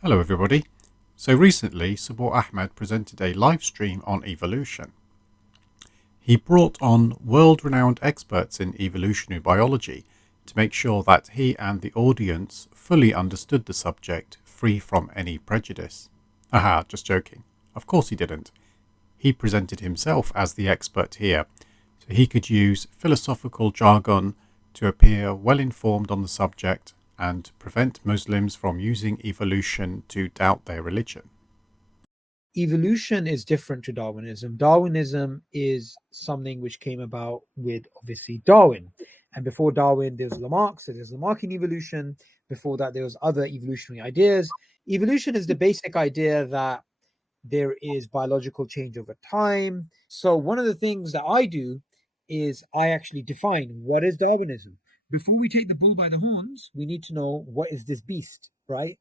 Hello everybody. So recently Subboor Ahmad presented a live stream on evolution. He brought on world-renowned experts in evolutionary biology to make sure that he and the audience fully understood the subject, free from any prejudice. Aha, just joking. Of course he didn't. He presented himself as the expert here, so he could use philosophical jargon to appear well-informed on the subject and prevent Muslims from using evolution to doubt their religion. Evolution is different to Darwinism. Darwinism is something which came about with obviously Darwin. And before Darwin, there was Lamarck, so there's Lamarckian evolution. Before that, there was other evolutionary ideas. Evolution is the basic idea that there is biological change over time. So one of the things that I do is I actually define what is Darwinism. Before we take the bull by the horns, we need to know what is this beast, right?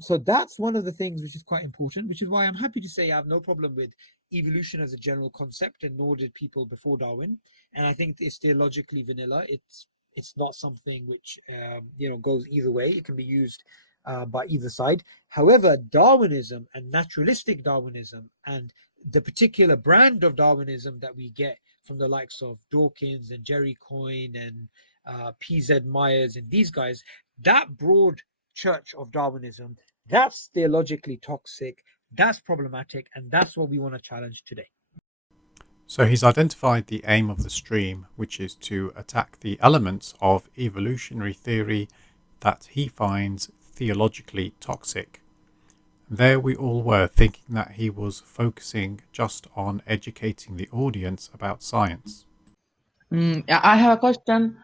So that's one of the things which is quite important, which is why I'm happy to say I have no problem with evolution as a general concept, and nor did people before Darwin. And I think it's theologically vanilla. It's not something which goes either way. It can be used by either side. However, Darwinism and naturalistic Darwinism and the particular brand of Darwinism that we get from the likes of Dawkins and Jerry Coyne and PZ Myers and these guys, that broad church of Darwinism, that's theologically toxic, that's problematic, and that's what we want to challenge today. So he's identified the aim of the stream, which is to attack the elements of evolutionary theory that he finds theologically toxic. There we all were thinking that he was focusing just on educating the audience about science. I have a question.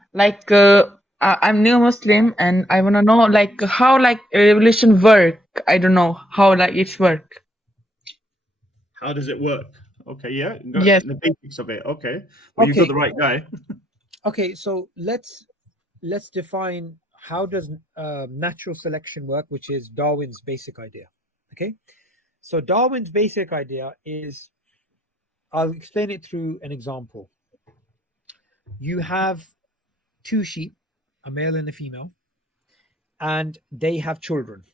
I'm new Muslim, and I wanna know how revolution work. I don't know how it's work. How does it work? Okay, yeah, Yes. the basics of it. Okay, well, you've got the right guy. Okay, so let's define how does natural selection work, which is Darwin's basic idea. Okay, so Darwin's basic idea is, I'll explain it through an example. You have two sheep, a male and a female, and they have children.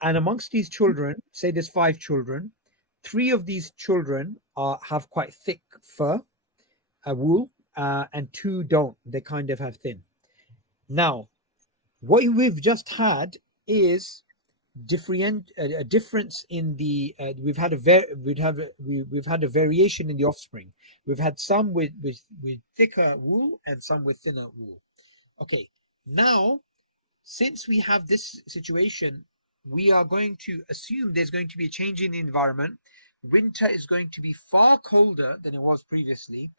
And amongst these children, say there's 5 children, 3 of these children have quite thick fur, wool, and 2 don't. They kind of have thin. Now, what we've just had is a difference in the we've had a variation in the offspring. We've had some with thicker wool and some with thinner wool. Okay, now since we have this situation, we are going to assume there's going to be a change in the environment. Winter is going to be far colder than it was previously.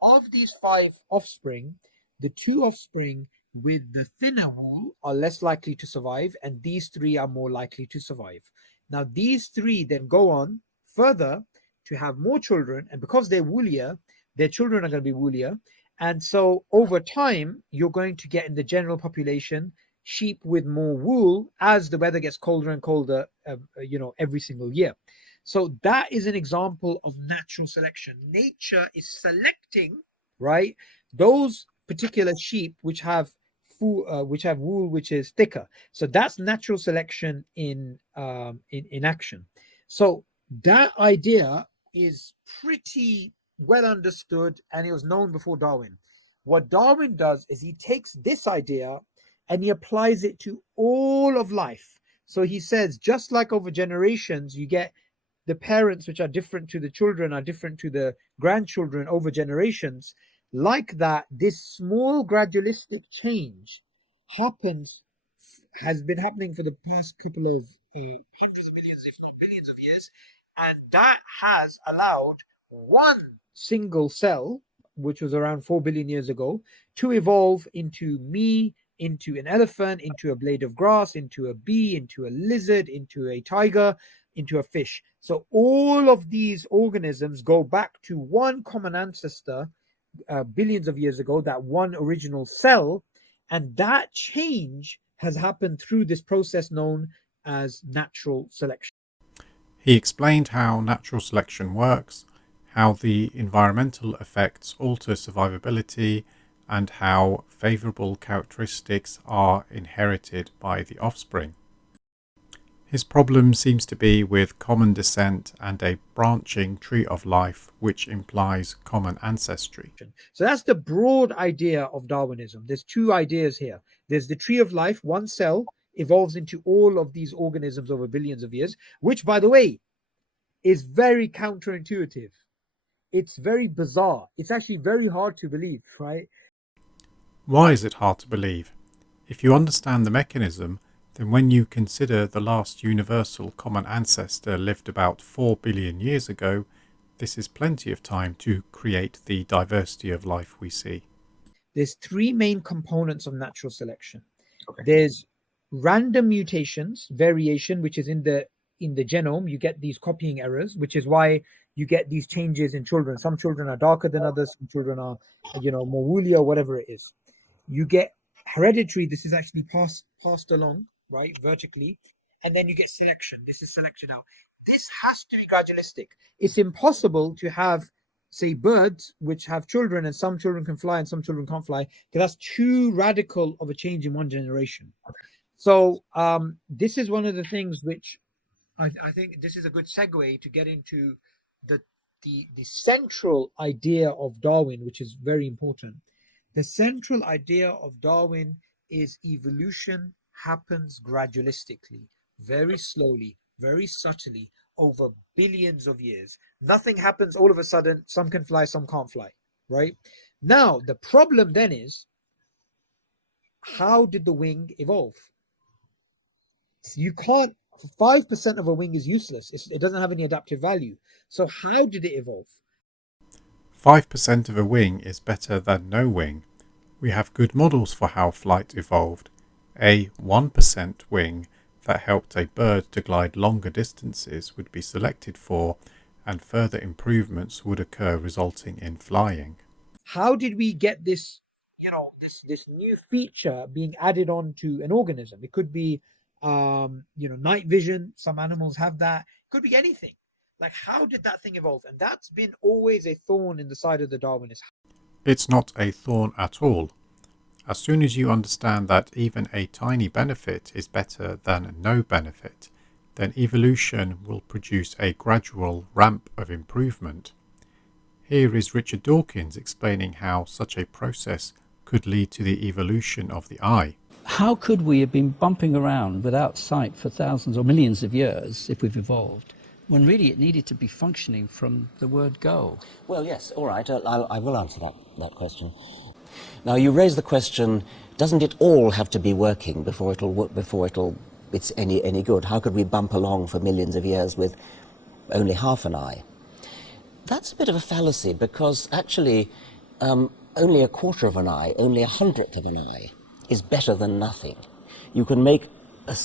Of these 5 offspring, the 2 offspring with the thinner wool are less likely to survive, and these 3 are more likely to survive. Now, these 3 then go on further to have more children, and because they're woolier, their children are going to be woolier. And so over time, you're going to get in the general population sheep with more wool as the weather gets colder and colder, every single year. So that is an example of natural selection. Nature is selecting, right, those particular sheep which have wool which is thicker. So that's natural selection in action. So that idea is pretty well understood, and it was known before Darwin. What Darwin does is he takes this idea and he applies it to all of life. So he says, just like over generations, you get the parents which are different to the children are different to the grandchildren over generations. Like that, this small gradualistic change has been happening for the past couple of hundreds of millions, if not billions of years. And that has allowed one single cell, which was around 4 billion years ago, to evolve into me, into an elephant, into a blade of grass, into a bee, into a lizard, into a tiger, into a fish. So all of these organisms go back to one common ancestor billions of years ago, that one original cell, and that change has happened through this process known as natural selection. He explained how natural selection works, how the environmental effects alter survivability, and how favourable characteristics are inherited by the offspring. His problem seems to be with common descent and a branching tree of life, which implies common ancestry. So that's the broad idea of Darwinism. There's two ideas here. There's the tree of life, one cell evolves into all of these organisms over billions of years, which, by the way, is very counterintuitive. It's very bizarre. It's actually very hard to believe, right? Why is it hard to believe? If you understand the mechanism, then when you consider the last universal common ancestor lived about 4 billion years ago, this is plenty of time to create the diversity of life we see. There's three main components of natural selection. Okay. There's random mutations, variation, which is in the genome. You get these copying errors, which is why you get these changes in children. Some children are darker than others, some children are, more woolly or whatever it is. You get hereditary, this is actually passed along, right, vertically, and then you get selection. This is selection out. This has to be gradualistic. It's impossible to have, say, birds which have children and some children can fly and some children can't fly, because that's too radical of a change in one generation. So this is one of the things which I think this is a good segue to get into the central idea of Darwin, which is very important. The central idea of Darwin is evolution happens gradualistically, very slowly, very subtly, over billions of years. Nothing happens all of a sudden. Some can fly, some can't fly, right? Now, the problem then is, how did the wing evolve? You can't, 5% of a wing is useless. It doesn't have any adaptive value. So how did it evolve? 5% of a wing is better than no wing. We have good models for how flight evolved. A 1% wing that helped a bird to glide longer distances would be selected for, and further improvements would occur, resulting in flying. How did we get this, this new feature being added on to an organism? It could be, night vision. Some animals have that. It could be anything. Like, how did that thing evolve? And that's been always a thorn in the side of the Darwinists. It's not a thorn at all. As soon as you understand that even a tiny benefit is better than no benefit, then evolution will produce a gradual ramp of improvement. Here is Richard Dawkins explaining how such a process could lead to the evolution of the eye. How could we have been bumping around without sight for thousands or millions of years if we've evolved, when really it needed to be functioning from the word go? Well, yes, all right, I will answer that question. Now, you raise the question, doesn't it all have to be working before it's any good? How could we bump along for millions of years with only half an eye? That's a bit of a fallacy, because actually only a quarter of an eye, only a hundredth of an eye is better than nothing. You can make a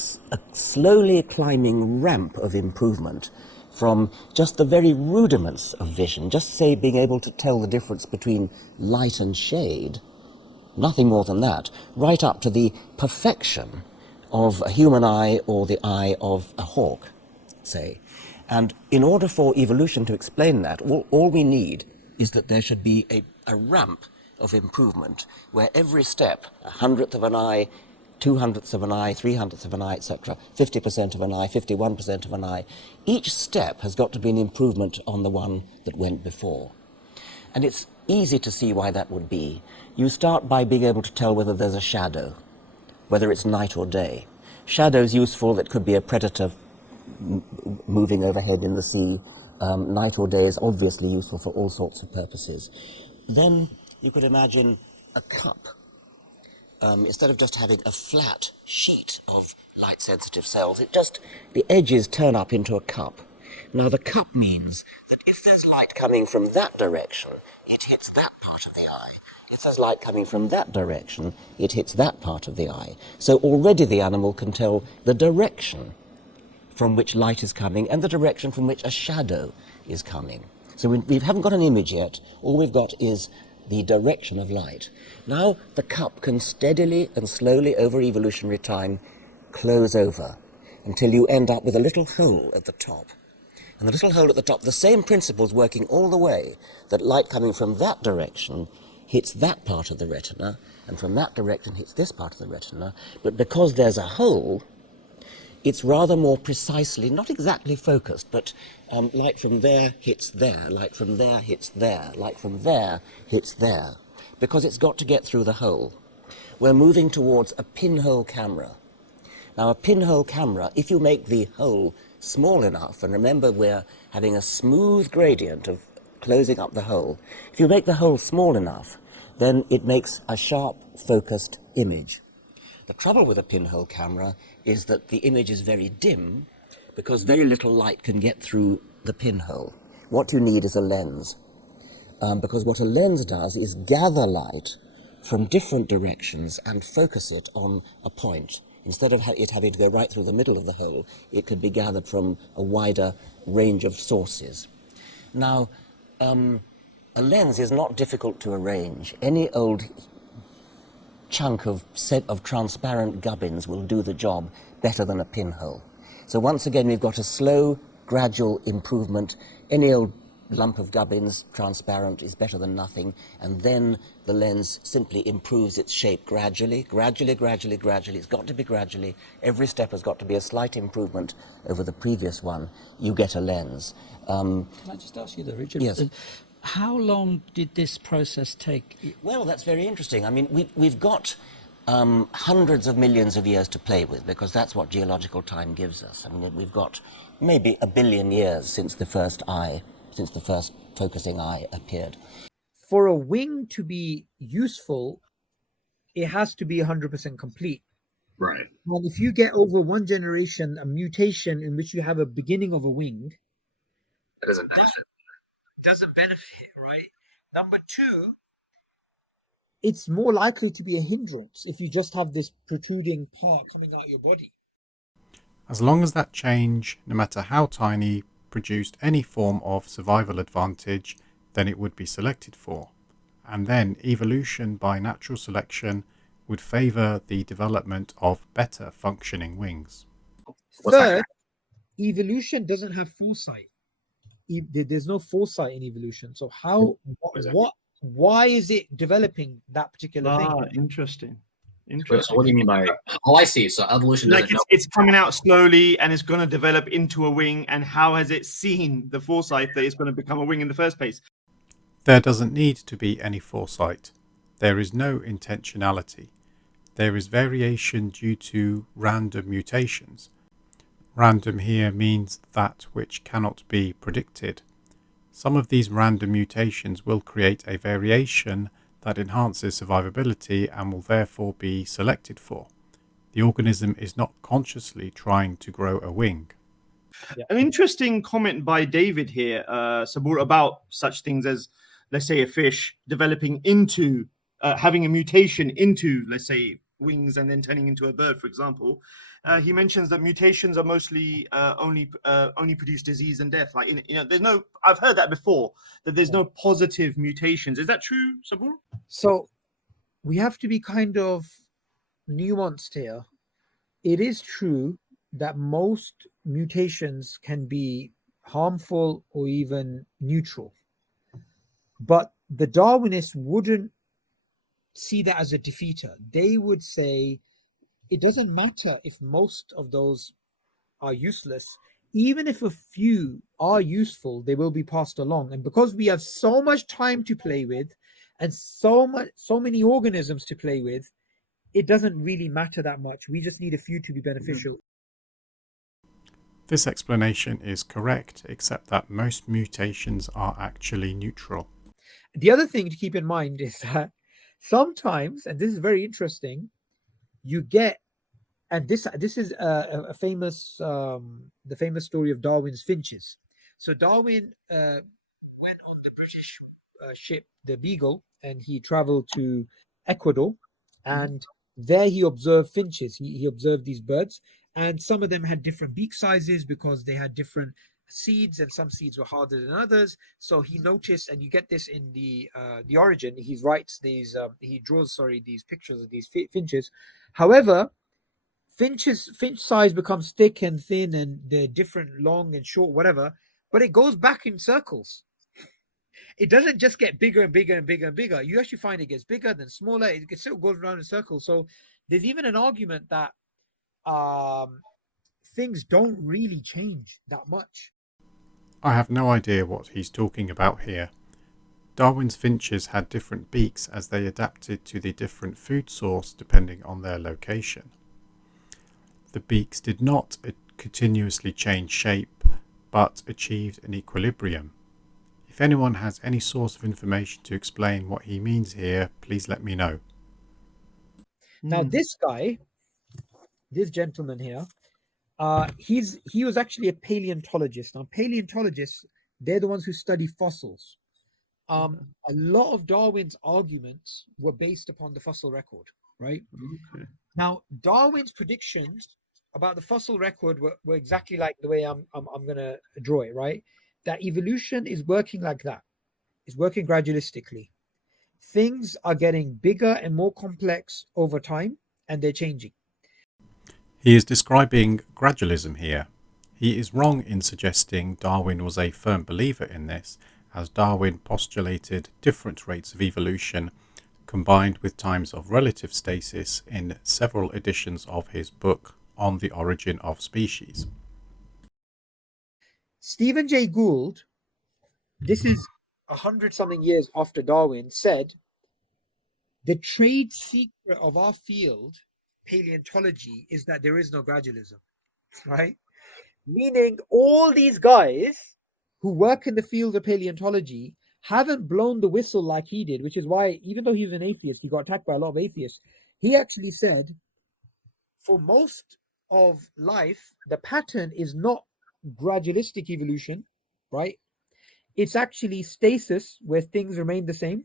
slowly climbing ramp of improvement from just the very rudiments of vision, just say being able to tell the difference between light and shade, nothing more than that, right up to the perfection of a human eye or the eye of a hawk, say. And in order for evolution to explain that, all we need is that there should be a ramp of improvement where every step, 100th of an eye, 200ths of an eye, 300ths of an eye, etc., 50% of an eye, 51% of an eye, each step has got to be an improvement on the one that went before. And it's easy to see why that would be. You start by being able to tell whether there's a shadow, whether it's night or day. Shadow's useful, that could be a predator moving overhead in the sea. Night or day is obviously useful for all sorts of purposes. Then you could imagine a cup. Instead of just having a flat sheet of light-sensitive cells, the edges turn up into a cup. Now, the cup means that if there's light coming from that direction, it hits that part of the eye. If there's light coming from that direction, it hits that part of the eye. So already the animal can tell the direction from which light is coming and the direction from which a shadow is coming. So we haven't got an image yet. All we've got is the direction of light. Now the cup can steadily and slowly over evolutionary time close over until you end up with a little hole at the top. And the little hole at the top, the same principles working all the way, that light coming from that direction hits that part of the retina, and from that direction hits this part of the retina. But because there's a hole, it's rather more precisely, not exactly focused, but light from there hits there, light from there hits there, light from there hits there, because it's got to get through the hole. We're moving towards a pinhole camera. Now, a pinhole camera, if you make the hole small enough, and remember we're having a smooth gradient of closing up the hole, if you make the hole small enough, then it makes a sharp, focused image. The trouble with a pinhole camera is that the image is very dim because very little light can get through the pinhole. What you need is a lens, because what a lens does is gather light from different directions and focus it on a point. Instead of it having to go right through the middle of the hole, it can be gathered from a wider range of sources. Now, a lens is not difficult to arrange. Any old chunk of set of transparent gubbins will do the job better than a pinhole. So once again, we've got a slow, gradual improvement. Any old lump of gubbins, transparent, is better than nothing, and then the lens simply improves its shape gradually, gradually, gradually, gradually. It's got to be gradually. Every step has got to be a slight improvement over the previous one. You get a lens. Can I just ask you though, Richard? Yes. How long did this process take? Well, that's very interesting. I mean, we've got hundreds of millions of years to play with, because that's what geological time gives us. I mean, we've got maybe 1 billion years since the first focusing eye appeared. For a wing to be useful, it has to be 100% complete. Right. And if you get over one generation a mutation in which you have a beginning of a wing, That doesn't benefit, right? Number two, it's more likely to be a hindrance if you just have this protruding part coming out of your body. As long as that change, no matter how tiny, produced any form of survival advantage, then it would be selected for. And then evolution by natural selection would favour the development of better functioning wings. Third, evolution doesn't have foresight. There's no foresight in evolution. So why is it developing that particular thing? Interesting. So what do you mean by? Oh, I see. So evolution doesn't Like know. it's coming out slowly and it's going to develop into a wing. And how has it seen the foresight that it's going to become a wing in the first place? There doesn't need to be any foresight. There is no intentionality. There is variation due to random mutations. Random here means that which cannot be predicted. Some of these random mutations will create a variation that enhances survivability and will therefore be selected for. The organism is not consciously trying to grow a wing. Yeah. An interesting comment by David here, Subboor, about such things as, let's say, a fish developing into, having a mutation into, let's say, wings and then turning into a bird, for example. He mentions that mutations are mostly only produce disease and death. Like, there's no. I've heard that before, that there's no positive mutations. Is that true, Subboor? So we have to be kind of nuanced here. It is true that most mutations can be harmful or even neutral, but the Darwinists wouldn't see that as a defeater. They would say it doesn't matter if most of those are useless. Even if a few are useful, they will be passed along. And because we have so much time to play with and so many organisms to play with, it doesn't really matter that much. We just need a few to be beneficial. This explanation is correct, except that most mutations are actually neutral. The other thing to keep in mind is that sometimes, and this is very interesting, you get, and this is a famous the famous story of Darwin's finches. So Darwin went on the British ship, the Beagle, and he traveled to Ecuador, and there he observed finches. He observed these birds, and some of them had different beak sizes because they had different seeds, and some seeds were harder than others. So he noticed, and you get this in the origin. He writes these, he draws, these pictures of these finches. However, finch size becomes thick and thin, and they're different, long and short, whatever. But it goes back in circles. It doesn't just get bigger and bigger and bigger and bigger. You actually find it gets bigger, then smaller. It still goes around in circles. So there's even an argument that things don't really change that much. I have no idea what he's talking about here. Darwin's finches had different beaks as they adapted to the different food source depending on their location. The beaks did not continuously change shape, but achieved an equilibrium. If anyone has any source of information to explain what he means here, please let me know. Now, this guy, this gentleman here, he was actually a paleontologist. Now, paleontologists, they're the ones who study fossils. A lot of Darwin's arguments were based upon the fossil record, right? Okay. Now, Darwin's predictions about the fossil record were exactly like the way I'm going to draw it, right? That evolution is working like that. It's working gradualistically. Things are getting bigger and more complex over time, and they're changing. He is describing gradualism here. He is wrong in suggesting Darwin was a firm believer in this, as Darwin postulated different rates of evolution combined with times of relative stasis in several editions of his book On the Origin of Species. Stephen Jay Gould, this is 100-something years after Darwin, said the trade secret of our field, paleontology, is that there is no gradualism, right? Meaning all these guys who work in the field of paleontology haven't blown the whistle like he did, which is why, even though he was an atheist, he got attacked by a lot of atheists. He actually said, for most of life, the pattern is not gradualistic evolution, right? It's actually stasis, where things remain the same.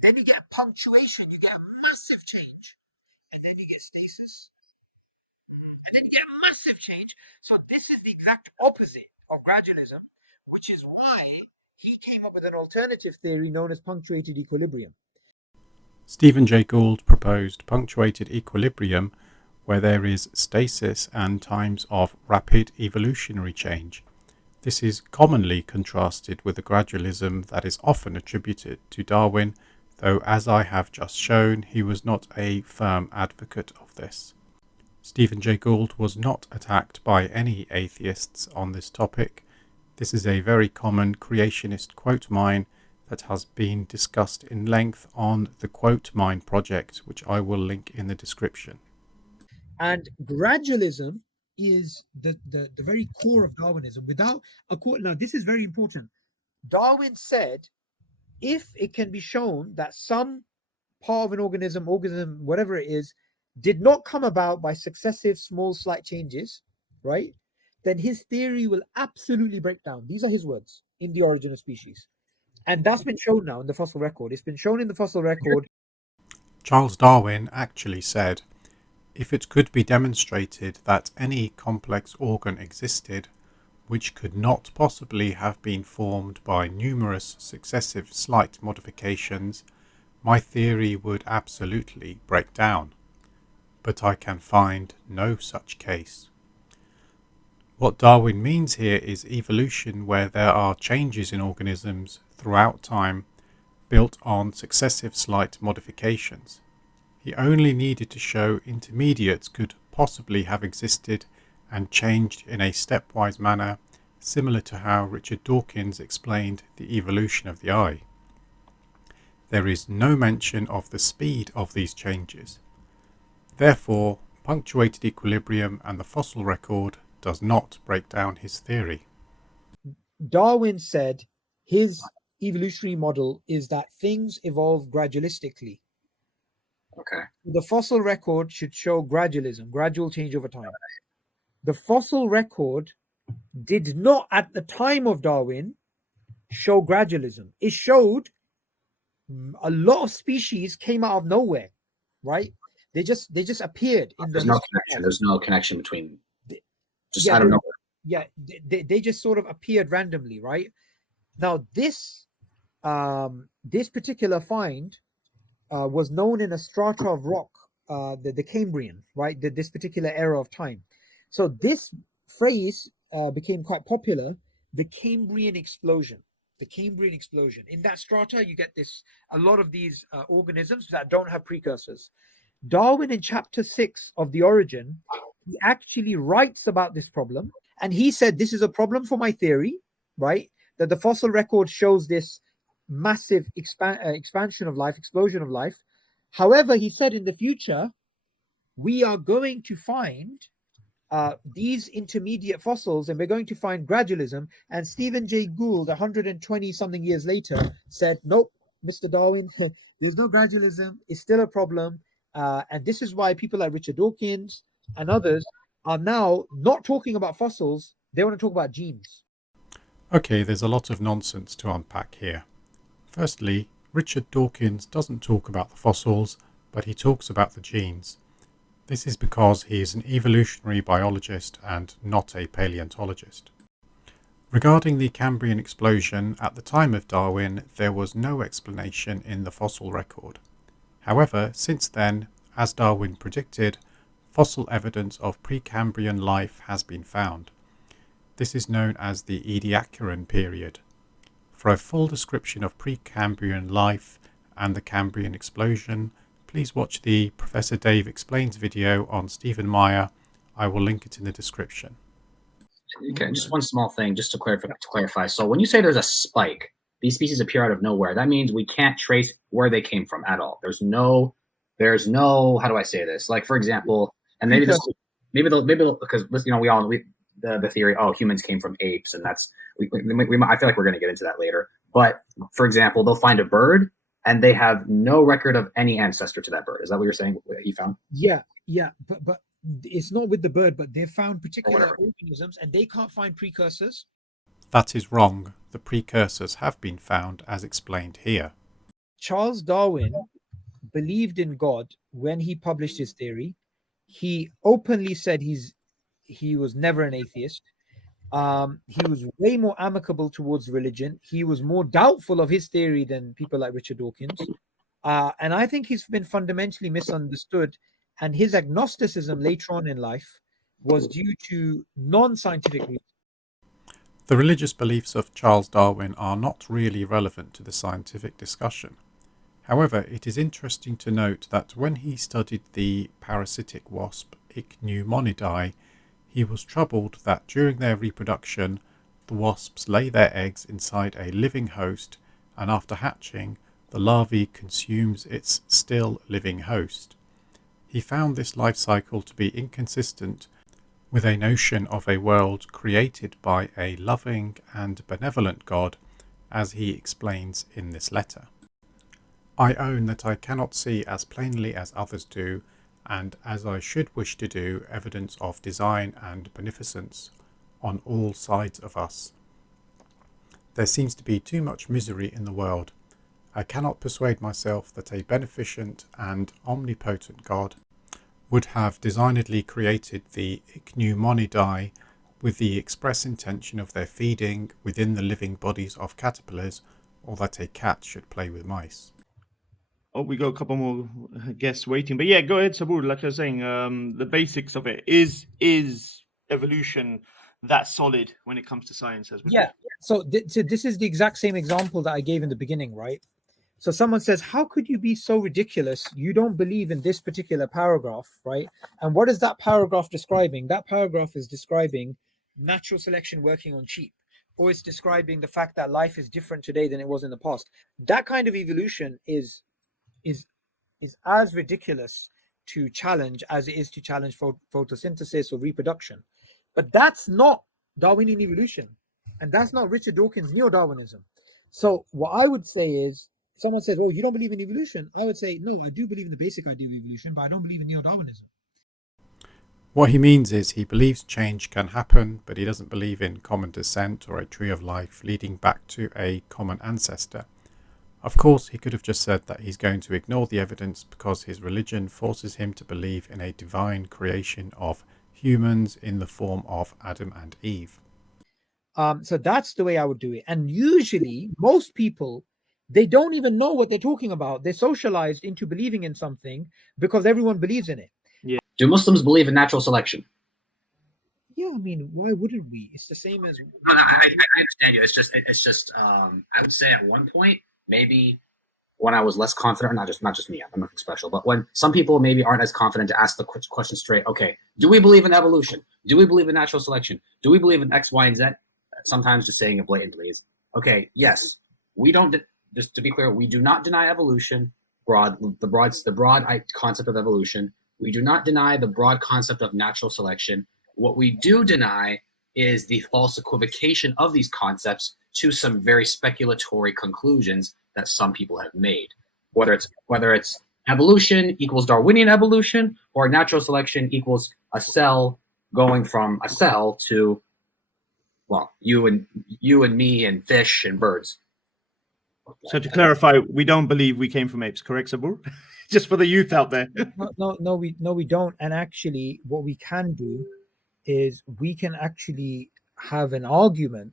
Then you get punctuation, you get a massive change. And then you get stasis. And then you get a massive change. So this is the exact opposite of gradualism, which is why he came up with an alternative theory known as punctuated equilibrium. Stephen Jay Gould proposed punctuated equilibrium, where there is stasis and times of rapid evolutionary change. This is commonly contrasted with the gradualism that is often attributed to Darwin, though as I have just shown, he was not a firm advocate of this. Stephen Jay Gould was not attacked by any atheists on this topic. This is a very common creationist quote mine that has been discussed in length on the Quote Mine project, which I will link in the description. And gradualism is the very core of Darwinism. Without a core, now this is very important. Darwin said, if it can be shown that some part of an organism, whatever it is, did not come about by successive small slight changes, right, then his theory will absolutely break down. These are his words in The Origin of Species. And that's been shown now in the fossil record. It's been shown in the fossil record. Charles Darwin actually said, if it could be demonstrated that any complex organ existed which could not possibly have been formed by numerous successive slight modifications, my theory would absolutely break down. But I can find no such case. What Darwin means here is evolution where there are changes in organisms throughout time built on successive slight modifications. He only needed to show intermediates could possibly have existed and changed in a stepwise manner, similar to how Richard Dawkins explained the evolution of the eye. There is no mention of the speed of these changes. Therefore, punctuated equilibrium and the fossil record does not break down his theory. Darwin said his evolutionary model is that things evolve gradualistically. Okay. The fossil record should show gradualism, gradual change over time. The fossil record did not, at the time of Darwin, show gradualism. It showed a lot of species came out of nowhere, right? They just appeared in There's the no connection. There's no connection between. Just yeah, I don't know. Yeah, they just sort of appeared randomly, right? Now this particular find was known in a strata of rock, the Cambrian, right? This particular era of time. So this phrase became quite popular, the Cambrian explosion. The Cambrian explosion. In that strata, you get a lot of these organisms that don't have precursors. Darwin in chapter 6 of The Origin he actually writes about this problem, and he said this is a problem for my theory, right? That the fossil record shows this massive expansion of life, explosion of life. However, he said in the future we are going to find these intermediate fossils, and we're going to find gradualism. And Stephen Jay Gould, 120 something years later, said, nope, Mr. Darwin, there's no gradualism. It's still a problem. And this is why people like Richard Dawkins and others are now not talking about fossils. They want to talk about genes. Okay, there's a lot of nonsense to unpack here. Firstly, Richard Dawkins doesn't talk about the fossils, but he talks about the genes. This is because he is an evolutionary biologist and not a paleontologist. Regarding the Cambrian explosion, at the time of Darwin, there was no explanation in the fossil record. However, since then, as Darwin predicted, fossil evidence of Precambrian life has been found. This is known as the Ediacaran period. For a full description of Precambrian life and the Cambrian explosion, please watch the Professor Dave Explains video on Stephen Meyer. I will link it in the description. Okay, just one small thing, just to clarify. So when you say there's a spike, these species appear out of nowhere. That means we can't trace where they came from at all. There's no. How do I say this? Like, for example, and maybe because the theory, humans came from apes, and that's I feel like we're going to get into that later. But for example, they'll find a bird, and they have no record of any ancestor to that bird. Is that what you're saying? What he found? Yeah, but it's not with the bird, but they've found particular organisms, and they can't find precursors. That is wrong. The precursors have been found, as explained here. Charles Darwin believed in God when he published his theory. He openly said he was never an atheist. He was way more amicable towards religion. He was more doubtful of his theory than people like Richard Dawkins. And I think he's been fundamentally misunderstood. And his agnosticism later on in life was due to non-scientific reasons. The religious beliefs of Charles Darwin are not really relevant to the scientific discussion. However, it is interesting to note that when he studied the parasitic wasp Ichneumonidae, he was troubled that during their reproduction, the wasps lay their eggs inside a living host, and after hatching, the larvae consumes its still living host. He found this life cycle to be inconsistent with a notion of a world created by a loving and benevolent God, as he explains in this letter. I own that I cannot see as plainly as others do, and as I should wish to do, evidence of design and beneficence on all sides of us. There seems to be too much misery in the world. I cannot persuade myself that a beneficent and omnipotent God would have designedly created the Ichneumonidae with the express intention of their feeding within the living bodies of caterpillars, or that a cat should play with mice. Oh, we got a couple more guests waiting, but yeah, go ahead, Subboor. Like I was saying, the basics of it is evolution that solid when it comes to science as well. Yeah. So this is the exact same example that I gave in the beginning, right? So someone says, how could you be so ridiculous? You don't believe in this particular paragraph, right? And what is that paragraph describing? That paragraph is describing natural selection working on sheep, or it's describing the fact that life is different today than it was in the past. That kind of evolution is as ridiculous to challenge as it is to challenge photosynthesis or reproduction. But that's not Darwinian evolution, and that's not Richard Dawkins' neo-Darwinism. So what I would say is, someone says, "Oh, you don't believe in evolution?" I would say, "No, I do believe in the basic idea of evolution, but I don't believe in neo-Darwinism." What he means is he believes change can happen, but he doesn't believe in common descent or a tree of life leading back to a common ancestor. Of course, he could have just said that he's going to ignore the evidence because his religion forces him to believe in a divine creation of humans in the form of Adam and Eve. So that's the way I would do it. And usually, most people, they don't even know what they're talking about. They're socialized into believing in something because everyone believes in it. Yeah. Do Muslims believe in natural selection? Yeah, I mean, why wouldn't we? It's the same as... No, I understand you. It's just I would say at one point, maybe when I was less confident, or not just me, I'm nothing special, but when some people maybe aren't as confident to ask the question straight, okay, do we believe in evolution? Do we believe in natural selection? Do we believe in X, Y, and Z? Sometimes just saying it blatantly is, okay, yes, we don't, just to be clear, we do not deny evolution, the broad concept of evolution. We do not deny the broad concept of natural selection. What we do deny is the false equivocation of these concepts to some very speculatory conclusions that some people have made. Whether it's evolution equals Darwinian evolution, or natural selection equals a cell going from a cell to, well, you and me and fish and birds. So to clarify, we don't believe we came from apes, correct, Subboor? Just for the youth out there. No, we don't. And actually, what we can do is we can actually have an argument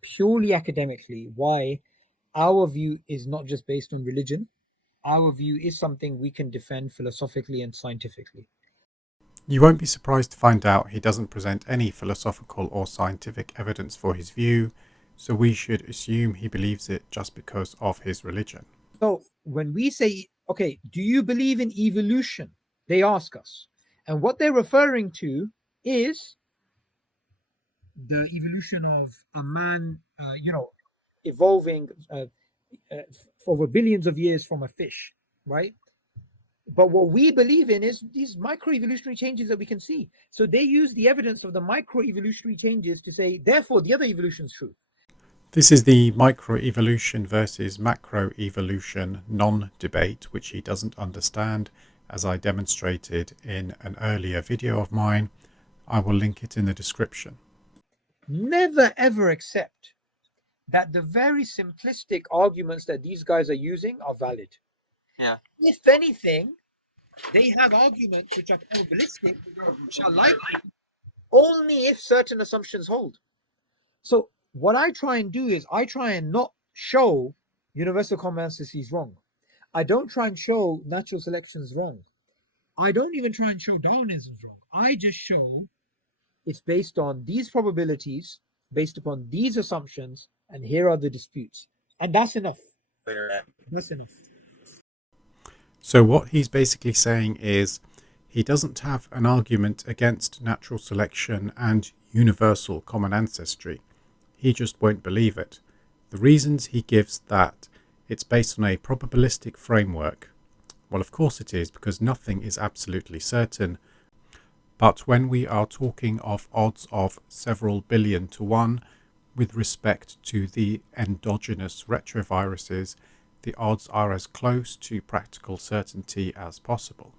purely academically why our view is not just based on religion. Our view is something we can defend philosophically and scientifically. You won't be surprised to find out he doesn't present any philosophical or scientific evidence for his view, so we should assume he believes it just because of his religion. So when we say, okay, do you believe in evolution? They ask us. And what they're referring to is the evolution of a man, evolving over billions of years from a fish, right? But what we believe in is these microevolutionary changes that we can see. So they use the evidence of the microevolutionary changes to say, therefore, the other evolution is true. This is the microevolution versus macroevolution non-debate, which he doesn't understand, as I demonstrated in an earlier video of mine. I will link it in the description. Never ever accept that the very simplistic arguments that these guys are using are valid. Yeah. If anything, they have arguments which are probabilistic, which are likely only if certain assumptions hold. So what I try and do is I try and not show universal common ancestry is wrong. I don't try and show natural selection is wrong. I don't even try and show Darwinism is wrong. I just show it's based on these probabilities, based upon these assumptions, and here are the disputes. And that's enough. That's enough. So what he's basically saying is he doesn't have an argument against natural selection and universal common ancestry. He just won't believe it. The reasons he gives that it's based on a probabilistic framework. Well, of course it is, because nothing is absolutely certain. But when we are talking of odds of several billion to 1, with respect to the endogenous retroviruses, the odds are as close to practical certainty as possible.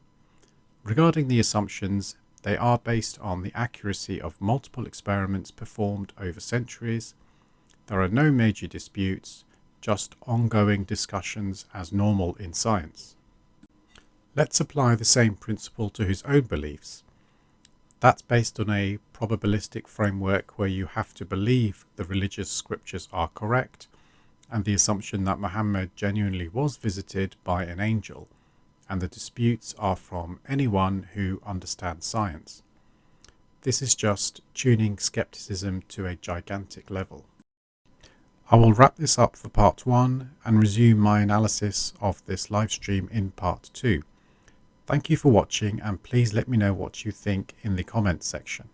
Regarding the assumptions, they are based on the accuracy of multiple experiments performed over centuries. There are no major disputes, just ongoing discussions as normal in science. Let's apply the same principle to his own beliefs. That's based on a probabilistic framework where you have to believe the religious scriptures are correct, and the assumption that Muhammad genuinely was visited by an angel, and the disputes are from anyone who understands science. This is just tuning skepticism to a gigantic level. I will wrap this up for part 1 and resume my analysis of this live stream in part 2. Thank you for watching, and please let me know what you think in the comments section.